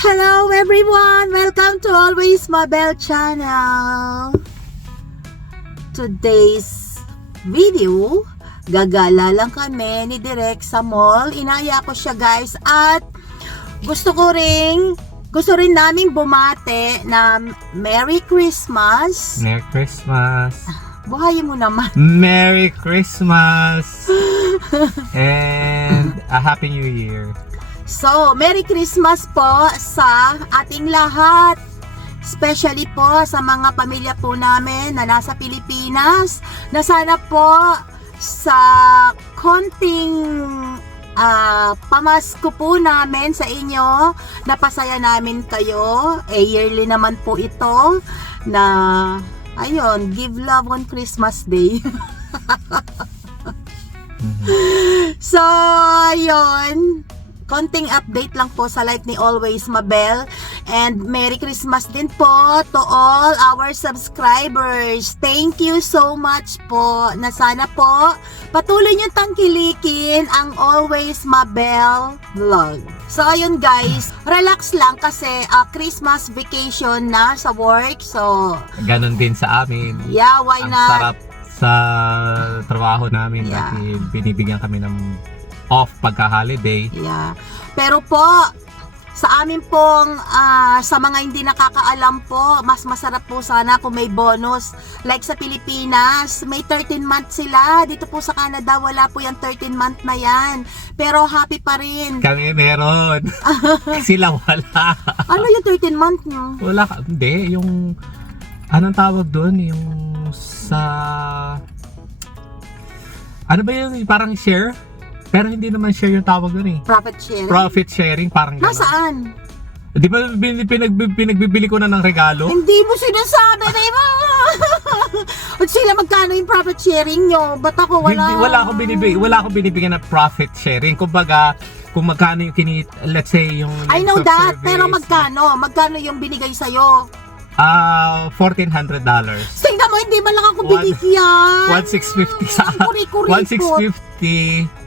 Hello everyone! Welcome to Always Mabel channel. Today's video, gagala lang kami ni Direk sa mall. Inaya ko siya guys at gusto rin namin bumate na Merry Christmas. Merry Christmas. Buhayin mo naman. Merry Christmas. And a Happy New Year. So, Merry Christmas po sa ating lahat. Especially po sa mga pamilya po namin na nasa Pilipinas. Na sana po sa konting pamasko po namin sa inyo, napasaya namin kayo. Yearly naman po ito na ayun, give love on Christmas Day. So, ayun, konting update lang po sa life ni Always Mabel. And Merry Christmas din po to all our subscribers. Thank you so much po na sana po patuloy nyo tangkilikin ang Always Mabel vlog. So ayun guys, relax lang kasi Christmas vacation na sa work. So Ganon din sa amin. yeah, why Ang not? sarap sa trabaho namin Yeah. dahil binibigyan kami ng off pagka-holiday. Yeah. Pero po, sa amin pong, sa mga hindi nakakaalam po, mas masarap po sana kung may bonus. Like sa Pilipinas, may 13 month sila. Dito po sa Canada, wala po yung 13 month na yan. Pero happy pa rin. Kami meron. Sila wala. Ano yung 13 month nyo? Wala ka. Hindi. Yung, anong tawag doon? Yung sa... Ano ba yung parang share? Pero hindi naman share yung tawag doon eh. Profit sharing? Profit sharing, parang gano'n. Nasaan? Di ba pinagbibili ko na ng regalo? Hindi mo sinasabi, di ba? At sila magkano yung profit sharing nyo? Ba't ako wala? Hindi, wala akong binibigyan na profit sharing. Kumbaga, kung magkano yung let's say yung I know length of that, service, pero magkano? Magkano yung binigay sa'yo? $1,400. Tingnan mo, hindi man lang ako binigyan. 1,650 sa Ang kuri-kuripot. 1,650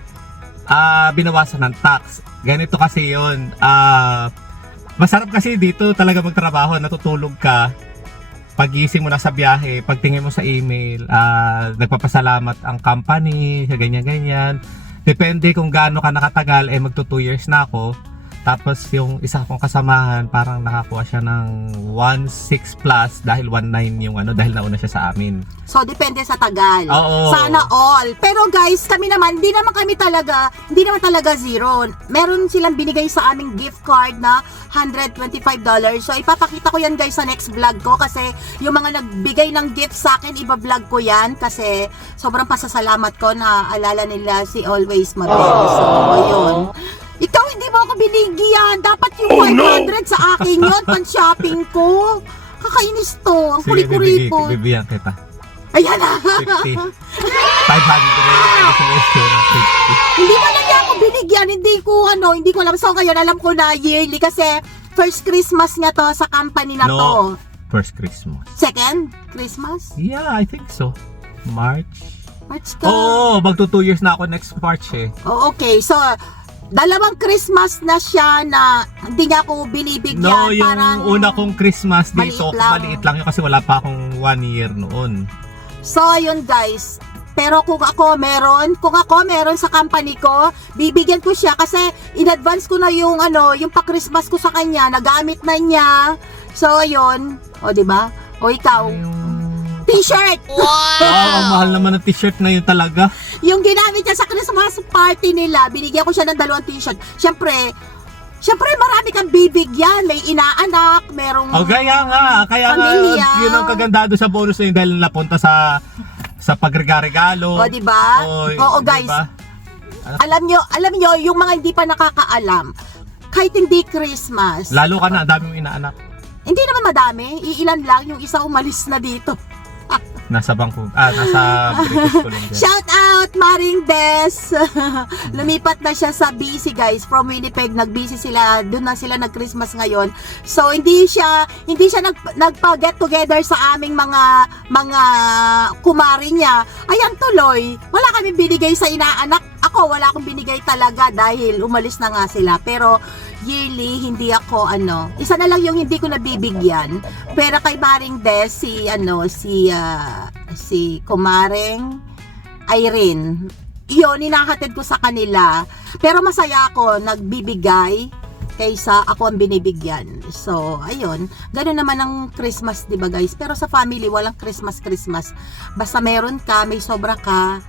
binawasan ng tax. Ganito kasi yun. Masarap kasi dito talaga magtrabaho, natutulog ka. Pagising mo na sa biyahe, pagtingin mo sa email, nagpapasalamat ang company, sa ganyan-ganyan. Depende kung gaano ka nakatagal, magto 2 years na ako. Tapos yung isa kong kasamahan, parang nakakuha siya ng 1,600 plus dahil 1,900 yung dahil nauna siya sa amin. So, depende sa tagal. Oo. Sana all. Pero guys, kami naman, hindi naman talaga zero. Meron silang binigay sa aming gift card na $125. So, ipapakita ko yan guys sa next vlog ko kasi yung mga nagbigay ng gift sa akin, iba-vlog ko yan kasi sobrang pasasalamat ko na alala nila si Always Mabel. So, ayun. Ikaw, hindi mo ako binigyan. Dapat yung 500 sa akin yun, pan-shopping ko. Kakainis to. Ang Sige, kuri-kuripo. bibigyan kita. Ayan na. 50. 500. Hindi mo lang niya ako binigyan. Hindi ko alam. So ngayon, alam ko na yearly kasi first Christmas nga to sa company na to. No, first Christmas. Second Christmas? Yeah, I think so. March. March ka. Oo, magto 2 years na ako next March eh. Oh, okay. So, dalawang Christmas na siya na hindi niya ako binibigyan. No, yung parang una kong Christmas dito, maliit maliit lang yun kasi wala pa akong 1 year noon. So, ayun guys. Pero kung ako meron sa company ko, bibigyan ko siya kasi in advance ko na yung pa-Christmas ko sa kanya, nagamit na niya. So, ayun. O, di ba? O, ikaw. T-shirt! Wow! Ang mahal naman ng t-shirt na yun talaga. Yung ginamit niya sa Christmas party nila, binigyan ko siya ng 2 t-shirt. Siyempre, marami kang bibigyan. May inaanak, merong Kaya nga pamilya. yun ang kaganda doon sa bonus na yun dahil napunta sa pagregalo. O, diba? Oo, guys. Diba? Alam nyo, yung mga hindi pa nakakaalam, kahit hindi Christmas, Lalo ka na, ang dami mong inaanak. hindi naman madami, iilan lang, yung isa umalis na dito. Nasa British Columbia. Shout out, Maring Des! Lumipat na siya sa BC guys, from Winnipeg, nag-BC sila, doon na sila nag-Christmas ngayon. So, hindi siya nagpa-get together sa aming mga kumari niya. Ayan tuloy, wala kami binigay sa inaanak. Ako, wala akong binigay talaga dahil umalis na nga sila. Pero, yearly, hindi ako isa na lang yung hindi ko nabibigyan. Pero kay Maring Des, si Kumaring Irene, yun, inahatid ko sa kanila. Pero masaya ako nagbibigay kaysa ako ang binibigyan. So, ayun. Ganun naman ang Christmas, di ba guys? Pero sa family, walang Christmas. Basta meron ka, may sobra ka,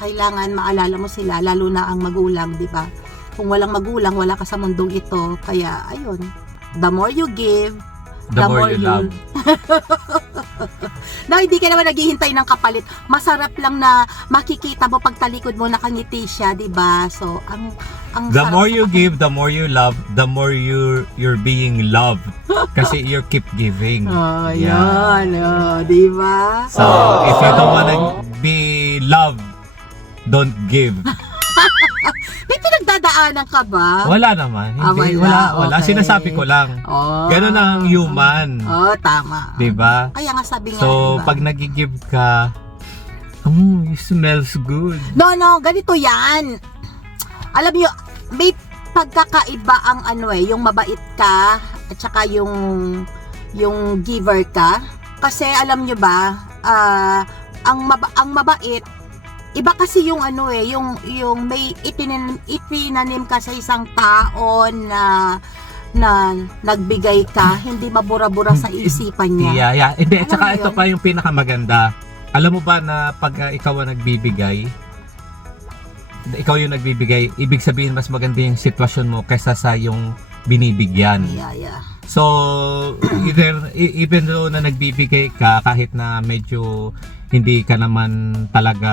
kailangan maalala mo sila, lalo na ang magulang, di ba? Kung walang magulang, wala ka sa mundong ito. Kaya, ayun. The more you give, The more you love. Na hindi ka naman naghihintay ng kapalit. Masarap lang na makikita mo pagtalikod mo nakangiti siya, 'di ba? So, ang The sarap more sa you give, the more you love, the more you're being loved. Kasi you keep giving. Oh, Yeah. yan. Oh, 'di ba? So, if you don't wanna be loved, don't give. May pinagdadaanan ka ba? Wala naman. Hindi, wala. Okay. Sinasabi ko lang. Oh. Ganun ang human. Oh, tama. 'Di ba? Kaya nga sabi nga, So, diba? pag nag-give ka, it smells good. No, ganito yan. Alam niyo, may pagkakaiba ang yung mabait ka at saka yung giver ka. Kasi alam niyo ba, ang mabait, iba kasi yung yung may itinanim ka sa isang tao na nagbigay ka, hindi mabura-bura sa isipan niya. Yeah. Hindi, Alam tsaka mo ito yun? pa yung pinakamaganda. Alam mo ba na pag ikaw ang nagbibigay, ibig sabihin mas maganda yung sitwasyon mo kaysa sa yung binibigyan. Yeah. So, even though na nagbibigay ka, kahit na medyo hindi ka naman talaga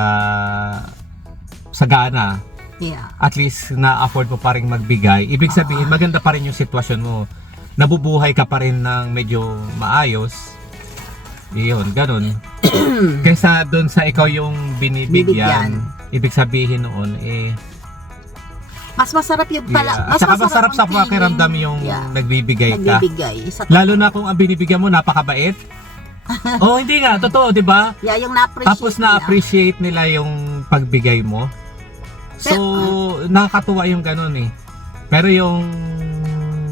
sagana, Yeah. at least na-afford mo pa rin magbigay, ibig sabihin maganda pa rin yung sitwasyon mo. Nabubuhay ka pa rin ng medyo maayos. Iyon, ganun. Kaysa doon sa ikaw yung binibigyan, ibig sabihin noon, Mas masarap yung yeah. At saka masarap sa ang pakiramdam feeling. yung Yeah. nagbibigay ka. Nagbibigay. Lalo na kung ang binibigyan mo napakabait. Hindi nga, totoo, 'di ba? Yeah, yung na-appreciate Tapos na-appreciate nila yung pagbigay mo. So, nakakatuwa yung ganun Pero yung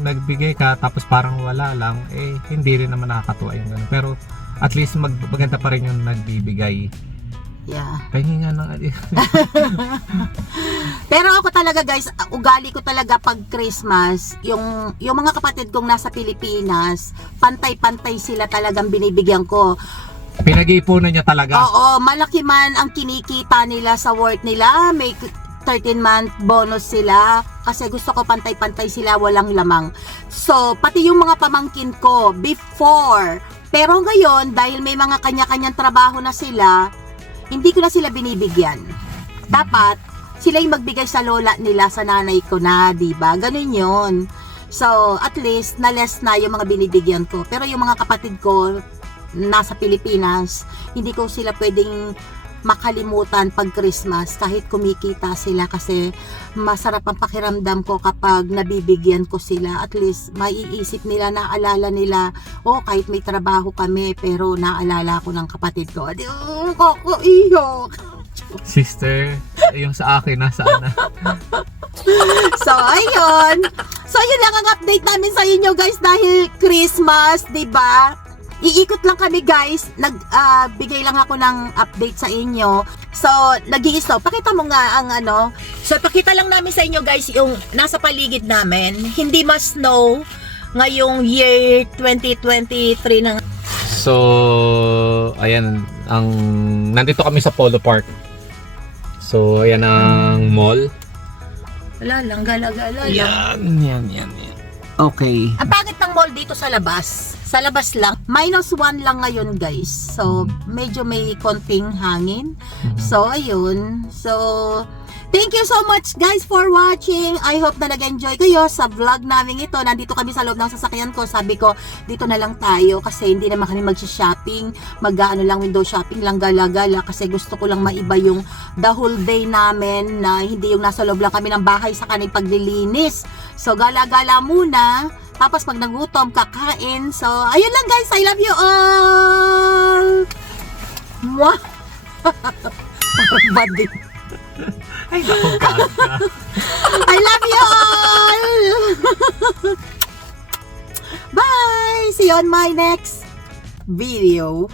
nagbigay ka tapos parang wala lang, hindi rin naman nakakatuwa yung ganun. Pero at least maganda pa rin yung nagbibigay. Yeah. Pahingi nga ng Pero ako talaga guys, ugali ko talaga pag Christmas, yung mga kapatid kong nasa Pilipinas, pantay-pantay sila talagang binibigyan ko. Pinag-iipunan niya talaga. Oo, malaki man ang kinikita nila sa work nila, may 13-month bonus sila kasi gusto ko pantay-pantay sila, walang lamang. So, pati yung mga pamangkin ko before, pero ngayon dahil may mga kanya-kanyang trabaho na sila, hindi ko na sila binibigyan. Dapat sila yung magbigay sa lola nila, sa nanay ko na, 'di ba? Ganun 'yon. So, at least na less na yung mga binibigyan ko. Pero yung mga kapatid ko nasa Pilipinas, hindi ko sila pwedeng makalimutan pag Christmas kahit kumikita sila kasi masarap ang pakiramdam ko kapag nabibigyan ko sila. At least maiisip nila, naalala nila, kahit may trabaho kami pero naalala ko ng kapatid ko. Iyo. Sister, yung sa akin nasaan na? So ayun lang ang update namin sa inyo guys dahil Christmas, 'di ba? Iikot lang kami guys, bigay lang ako ng update sa inyo. So, nag-i-stop. Pakita mo nga ang So, pakita lang namin sa inyo guys yung nasa paligid namin. Hindi mas snow ngayong year 2023 ng... So, ayan, nandito kami sa Polo Park. So, ayan ang mall. Wala lang, gala-gala lang. Yan. Okay. Ang pangit ng mall dito sa labas. Sa labas lang. -1 lang ngayon guys. So, medyo may konting hangin. So, ayun. So, thank you so much guys for watching. I hope na nag-enjoy kayo sa vlog namin ito. Nandito kami sa loob ng sasakyan ko. Sabi ko, dito na lang tayo kasi hindi naman kami mag-shopping. Mag-ano lang, window shopping lang, gala-gala. Kasi gusto ko lang maiba yung the whole day namin na hindi yung nasa loob lang kami ng bahay sa kaning paglilinis. So, gala-gala muna. Tapos pag nagutom, kakain. So, ayun lang guys. I love you all! Mwah! Parang bad din. Ay, naku, gaga. I love you all! Bye! See you on my next video.